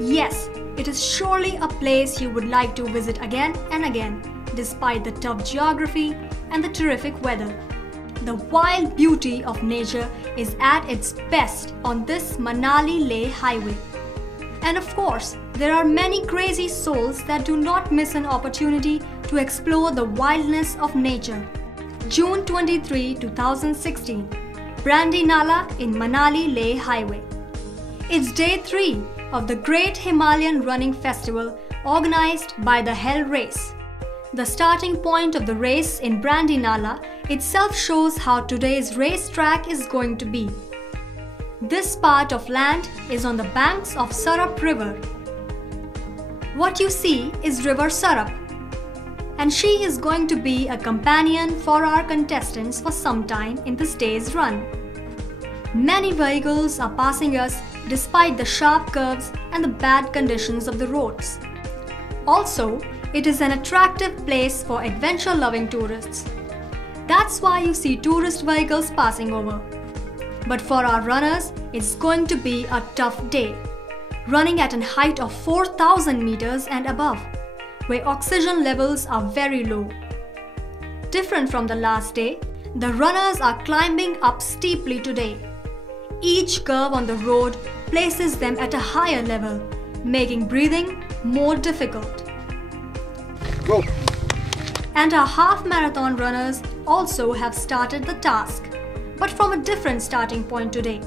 Yes, it is surely a place you would like to visit again and again, despite the tough geography and the terrific weather. The wild beauty of nature is at its best on this Manali-Leh highway. And of course, there are many crazy souls that do not miss an opportunity to explore the wildness of nature. June 23, 2016, Brandy Nala in Manali-Leh highway. It's day 3 of the Great Himalayan Running Festival organized by the Hell Race. The starting point of the race in Brandy Nala itself shows how today's racetrack is going to be. This part of land is on the banks of Sarup River. What you see is River Sarup, and she is going to be a companion for our contestants for some time in this day's run. Many vehicles are passing us despite the sharp curves and the bad conditions of the roads. Also, it is an attractive place for adventure-loving tourists. That's why you see tourist vehicles passing over. But for our runners, it's going to be a tough day, running at a height of 4,000 meters and above, where oxygen levels are very low. Different from the last day, the runners are climbing up steeply today. Each curve on the road places them at a higher level, making breathing more difficult. Go. And our half-marathon runners also have started the task, but from a different starting point today.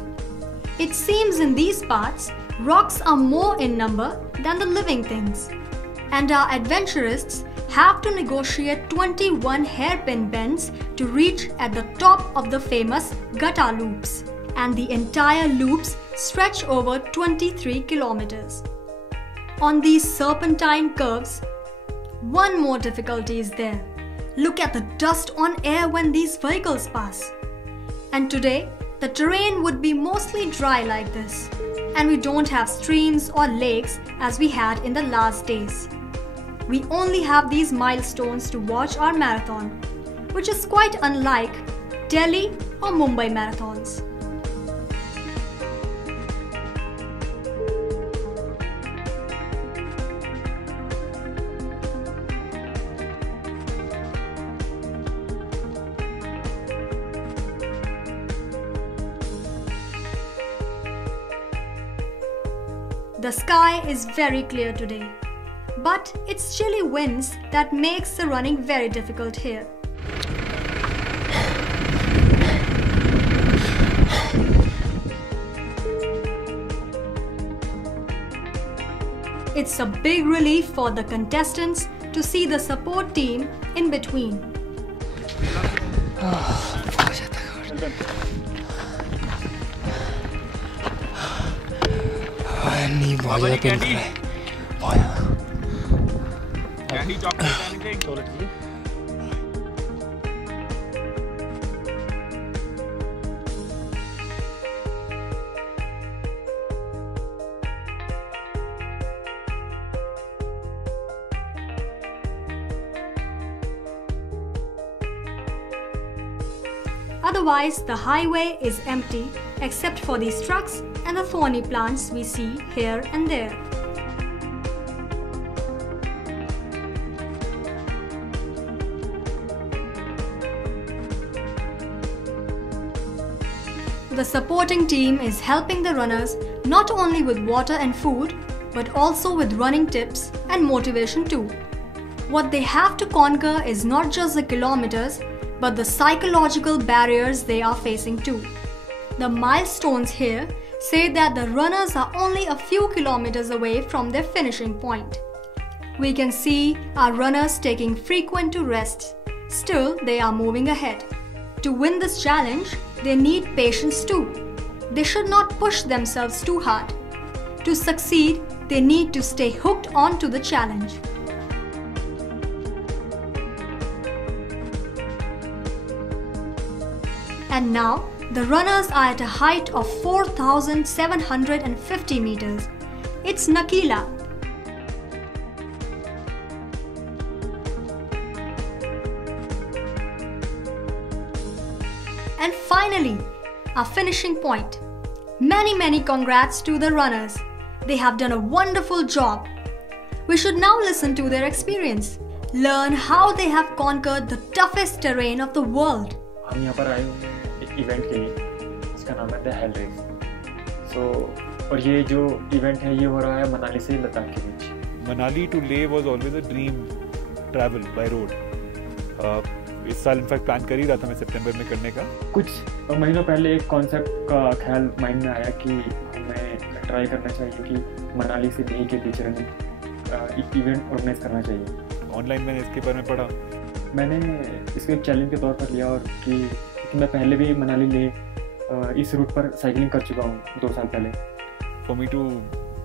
It seems in these parts, rocks are more in number than the living things. And our adventurists have to negotiate 21 hairpin bends to reach at the top of the famous Gata loops. And the entire loops stretch over 23 kilometers. On these serpentine curves, one more difficulty is there. Look at the dust on air when these vehicles pass. And today, the terrain would be mostly dry like this. And we don't have streams or lakes as we had in the last days. We only have these milestones to watch our marathon, which is quite unlike Delhi or Mumbai marathons. The sky is very clear today, but it's chilly winds that makes the running very difficult here. It's a big relief for the contestants to see the support team in between. Any boy can play. Candy, chocolate, anything? Otherwise, the highway is empty except for these trucks and the thorny plants we see here and there. The supporting team is helping the runners not only with water and food, but also with running tips and motivation too. What they have to conquer is not just the kilometers, but the psychological barriers they are facing too. The milestones here say that the runners are only a few kilometers away from their finishing point. We can see our runners taking frequent rests. Still, they are moving ahead. To win this challenge, they need patience too. They should not push themselves too hard. To succeed, they need to stay hooked on to the challenge. And now, the runners are at a height of 4,750 meters. It's Nakila. And finally, our finishing point. Many congrats to the runners. They have done a wonderful job. We should now listen to their experience, learn how they have conquered the toughest terrain of the world. हम यहाँ पर आए हुए हैं एक event के लिए, इसका नाम है द हेल रेस। और ये जो इवेंट है ये हो रहा है मनाली से लद्दाख के बीच। मनाली टू ले was always a dream travel by road. इस साल इनफैक्ट प्लान कर ही रहा था मैं सितंबर में करने का। कुछ महीनों पहले एक कॉन्सेप्ट का ख्याल माइंड में आया कि हमें ट्राई करना चाहिए कि मनाली से लेह के बीच रनिंग इवेंट ऑर्गेनाइज करना चाहिए। ऑनलाइन मैंने इसके बारे में पढ़ा, मैंने इसको एक चैलेंज के तौर पर लिया, और कि मैं पहले भी मनाली लेह इस रूट पर साइकिलिंग कर चुका हूँ 2 साल पहले। For me to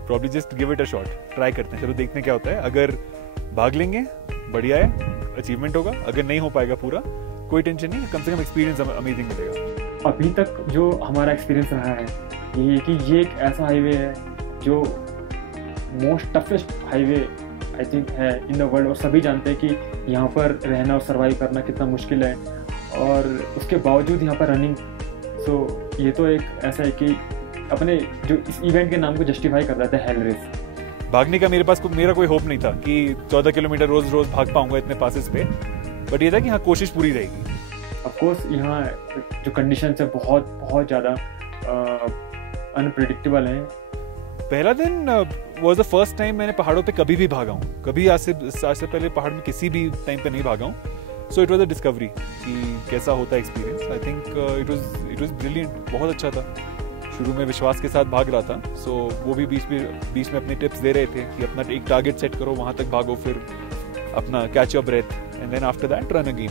probably just give it a shot, try करते हैं, चलो देखते हैं क्या होता है। अगर भाग लेंगे बढ़िया है, अचीवमेंट होगा। अगर नहीं हो पाएगा पूरा, कोई टेंशन नहीं, कम से कम एक्सपीरियंस अमेजिंग मिलेगा। अभी तक जो हमारा एक्सपीरियंस रहा है ये है कि ये एक ऐसा हाईवे है जो most toughest highway I think है इन द वर्ल्ड, और सभी जानते हैं कि यहाँ पर रहना और सर्वाइव करना कितना मुश्किल है, और उसके बावजूद यहाँ पर रनिंग। सो ये तो एक ऐसा है कि अपने जो इस इवेंट के नाम को जस्टिफाई कर रहा था, हेल रेस। भागने का मेरा कोई होप नहीं था कि 14 किलोमीटर रोज भाग पाऊंगा इतने पासेस पे, बट ये था कि हाँ कोशिश पूरी रहेगी। ऑफ कोर्स यहाँ जो कंडीशंस है बहुत बहुत ज़्यादा अनप्रेडिक्टेबल हैं। पहला दिन वाज द फर्स्ट टाइम मैंने पहाड़ों पे कभी भी भागा हूँ। कभी आज से पहले पहाड़ में किसी भी टाइम पे नहीं भागा हूँ। So it was a discovery कि कैसा होता है experience. I think it was brilliant, बहुत अच्छा था। शुरू में विश्वास के साथ भाग रहा था, सो वो भी बीच में अपने टिप्स दे रहे थे कि अपना एक टारगेट सेट करो, वहाँ तक भागो, फिर अपना catch your breath and then after that run again.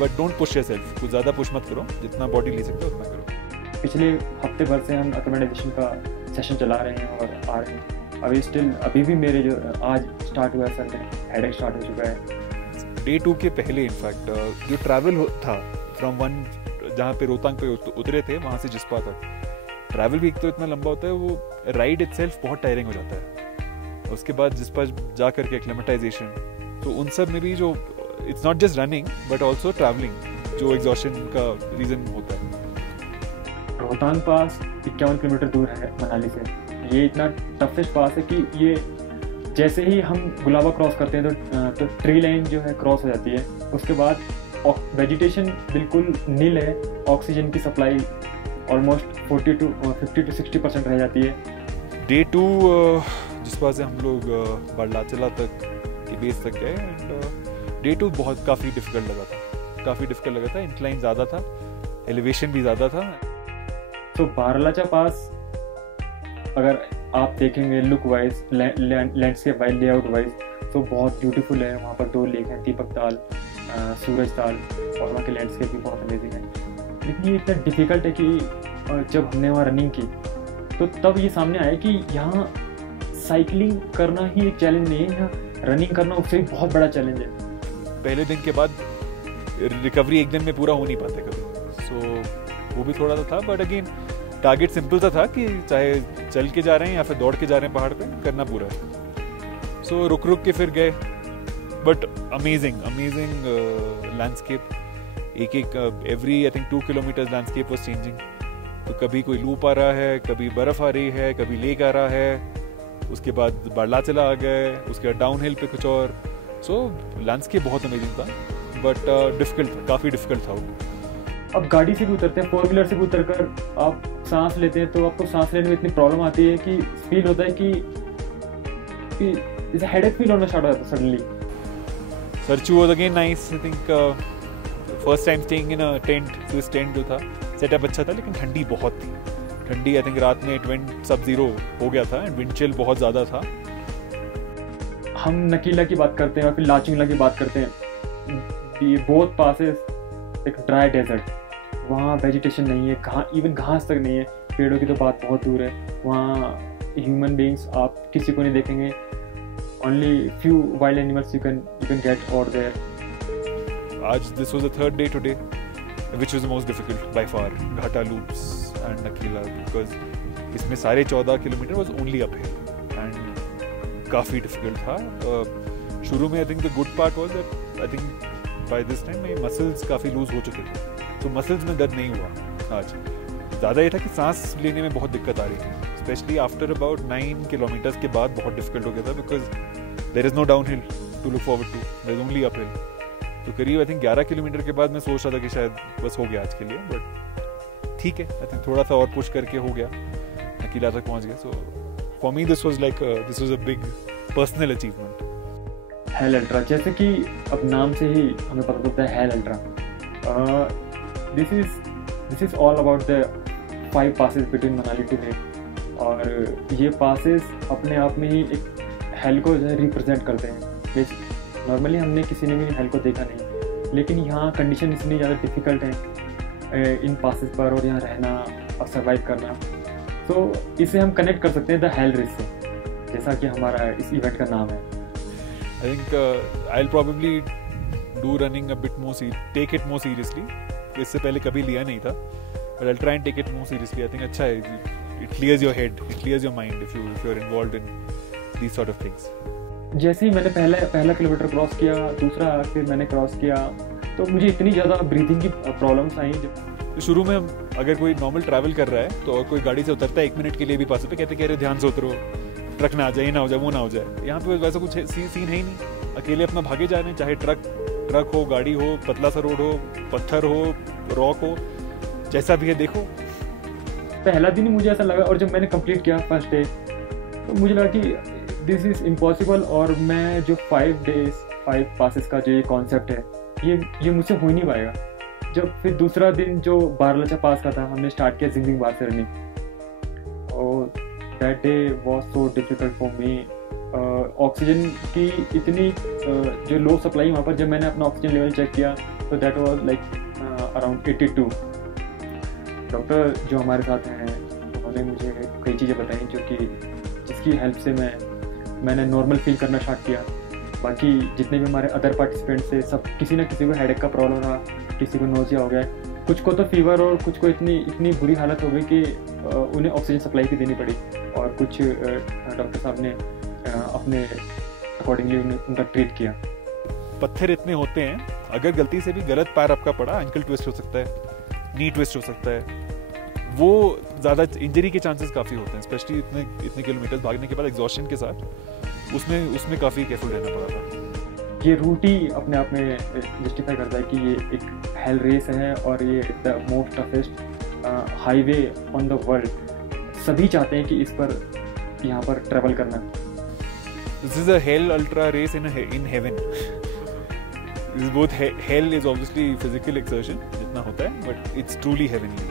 But don't push yourself, कुछ ज़्यादा पुश मत करो, जितना बॉडी ले सकते हो उतना करो। पिछले हफ्ते भर से हम एक्लेमेटाइजेशन का सेशन चला रहे हैं और आ रहे हैं। अभी भी मेरे जो आज स्टार्ट हुआ है सर में हेडेक स्टार्ट हो चुका है। डे 2 के पहले इनफैक्ट जो ट्रैवल था फ्रॉम वन, जहाँ पे रोहतांग पे उतरे थे, वहाँ से जिस्पा तक, ट्रैवल भी एक तो इतना लंबा होता है, वो राइड इटसेल्फ बहुत टायरिंग हो जाता है। उसके बाद जिस्पा जा करके एक्लेमेटाइजेशन, तो उन सब में भी जो it's not just running but also travelling, जो एग्जॉशन का रीजन होता है। रोहतांग पास 51 किलोमीटर दूर है मनाली से। ये इतना टफेस्ट पास है कि ये जैसे ही हम गुलाबा क्रॉस करते हैं तो ट्री लाइन जो है क्रॉस हो जाती है। उसके बाद वेजिटेशन बिल्कुल नील है, ऑक्सीजन की सप्लाई ऑलमोस्ट 50 to 60% रह जाती है। डे 2 जिस्पा से हम लोग बरलाचला तक के बेस तक गए एंड डे 2 काफ़ी डिफिकल्ट लगा था। इंक्लाइन ज़्यादा था, एलिवेशन भी ज़्यादा था। तो बारलाचा पास अगर आप देखेंगे look wise, landscape wise, layout wise, तो बहुत ब्यूटीफुल है। वहाँ पर 2 लेक हैं, दीपक ताल, सूरज ताल, और वहाँ के लैंडस्केप भी बहुत अमेजिंग है। लेकिन ये इतना डिफ़िकल्ट है कि जब हमने वहाँ रनिंग की तो तब ये सामने आया कि यहाँ साइकिलिंग करना ही एक चैलेंज नहीं है, यहाँ रनिंग करना उससे भी बहुत बड़ा चैलेंज है। पहले दिन के बाद रिकवरी एक दिन में पूरा हो नहीं पाते कभी, सो वो भी थोड़ा सा था। बट अगेन टारगेट सिंपल सा था कि चाहे चल के जा रहे हैं या फिर दौड़ के जा रहे हैं, पहाड़ पे करना पूरा है। सो रुक के फिर गए, बट अमेजिंग लैंडस्केप। एक every I think 2 kilometre landscape was changing. तो कभी कोई लूप आ रहा है, कभी बर्फ़ आ रही है, कभी लेक आ रहा है, उसके बाद बरलाचला आ गए, उसके बाद डाउन हिल पे कुछ और। सो लैंडस्केप बहुत अमेजिंग था, बट डिफिकल्ट था, काफ़ी डिफिकल्ट था वो। अब गाड़ी से भी उतरते हैं, 4 व्हीलर से भी उतर कर आप सांस लेते हैं तो आपको सांस लेने में इतनी प्रॉब्लम आती है कि फील होता है कि जैसे हेडेक फील होना स्टार्ट हो जाता है suddenly. Sarchu was again nice. I think first time staying in a tent, Swiss tent जो था, सेटअप अच्छा था, लेकिन ठंडी बहुत थी। ठंडी आई थिंक रात में 20 सब-0 हो गया था एंड विंड चिल बहुत ज़्यादा था। हम नकीला की बात करते हैं या फिर लाचुंगला की बात करते हैं, बोथ पासेस एक ड्राई डेजर्ट, वहाँ वेजिटेशन नहीं है, इवन घास तक नहीं है, पेड़ों की तो बात बहुत दूर है। वहाँ ह्यूमन बीइंग्स आप किसी को नहीं देखेंगे, only few wild animals you can get out there. आज this was the third day today, which was the most difficult by far, Ghata loops and Nakila, because इसमें सारे 14 kilometre was only uphill and काफ़ी difficult था। शुरू में I think the good part was that I think by this time मेरे muscles काफ़ी loose हो चुके थे, तो muscles में दर्द नहीं हुआ आज। ज़्यादा ये था कि सांस लेने में बहुत दिक्कत आ रही थी, स्पेशली आफ्टर अबाउट 9 किलोमीटर्स के बाद बहुत डिफिकल्ट हो गया था, because there is no downhill to look forward to, there is only uphill. तो करीब आई थिंक 11 किलोमीटर के बाद मैं सोच रहा था कि शायद बस हो गया आज के लिए, बट ठीक है, आई थिंक थोड़ा सा और पुश करके हो गया, अकेला तक पहुंच गया। So for me this was a big personal achievement. Hello ultra, जैसे कि अब नाम से ही हमें पता चलता है hell ultra, this is all about the 5 passes between Manali to Leh. और ये पासेस अपने आप में ही एक हेल को जो है रिप्रेजेंट करते हैं। नॉर्मली हमने किसी ने भी हेल को देखा नहीं, लेकिन यहाँ कंडीशन इतनी ज़्यादा डिफ़िकल्ट है इन पासेस पर, और यहाँ रहना और सर्वाइव करना। तो इसे हम कनेक्ट कर सकते हैं द हेल रेस से, जैसा कि हमारा इस इवेंट का नाम है। I think I'll probably do running a bit more take it more seriously. इससे पहले कभी लिया नहीं था, but I'll try and take it more seriously. I think अच्छा है, it clears your head, it clears your mind if you're involved in these sort of things. जैसे ही मैंने पहला किलोमीटर क्रॉस किया, दूसरा फिर मैंने क्रॉस किया, तो मुझे इतनी ज़्यादा ब्रीथिंग की प्रॉब्लम्स आई। तो शुरू में अगर कोई नॉर्मल ट्रैवल कर रहा है तो और कोई गाड़ी से उतरता है 1 मिनट के लिए भी पास पे, कहते अरे ध्यान से उतरो, ट्रक ना आ जाए, ये ना हो जाए, वो ना हो जाए। यहाँ पे वैसा कुछ सीन है ही नहीं, अकेले अपना भागे जा रहे हैं, चाहे ट्रक हो, गाड़ी हो, पतला सा रोड हो, पत्थर हो, रॉक हो, जैसा भी है देखो। पहला दिन ही मुझे ऐसा लगा, और जब मैंने कंप्लीट किया फर्स्ट डे, तो मुझे लगा कि दिस इज़ इम्पॉसिबल, और मैं जो 5 passes का जो ये कॉन्सेप्ट है, ये मुझसे हो ही नहीं पाएगा। जब फिर दूसरा दिन जो बारलाचा पास का था, हमने स्टार्ट किया जिंगजिंग बार से रनिंग, और that day was so difficult for me. Oxygen की इतनी जो लो सप्लाई वहाँ पर, जब मैंने अपना ऑक्सीजन लेवल चेक किया तो that was like around 82। Doctor जो हमारे साथ हैं उन्होंने मुझे कई चीज़ें बताई जिसकी हेल्प से मैंने नॉर्मल फील करना स्टार्ट किया। बाकी जितने भी हमारे अदर पार्टिसिपेंट्स थे, सब किसी न किसी को हेडेक का प्रॉब्लम था, किसी को नोजिया हो गया, कुछ को तो फीवर, और कुछ को इतनी बुरी हालत हो गई कि उन्हें ऑक्सीजन सप्लाई भी देनी पड़ी, और कुछ डॉक्टर साहब ने अपने अकॉर्डिंगली उनका ट्रीट किया। पत्थर इतने होते हैं, अगर गलती से भी गलत पैर आपका पड़ा, एंकल ट्विस्ट हो सकता है, नी ट्विस्ट हो सकता है, वो ज़्यादा इंजरी के चांसेस काफ़ी होते हैं, स्पेशली इतने किलोमीटर्स भागने के बाद एग्जॉस्शन के साथ। उसमें काफ़ी केयरफुल रहना पड़ा था। ये रूट ही अपने आप में जस्टिफाई करता है कि ये एक हेल रेस है, और ये the most toughest highway on the world. सभी चाहते हैं कि इस पर यहाँ पर ट्रैवल करना। This is a hell ultra race in heaven. This is both hell is obviously physical exertion जितना होता है, but it's truly heavenly.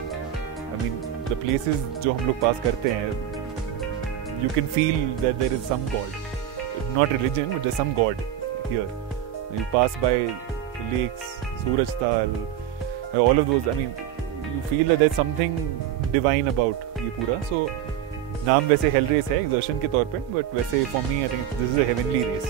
I mean the places जो हम लोग पास करते हैं, you can feel that there is some god, not religion but there's some god here. You pass by lakes, Suraj Tal, all of those. I mean you feel that there's something divine about ये पूरा. So नाम वैसे hello race है exertion के तौर पे, but वैसे for me I think this is a heavenly race.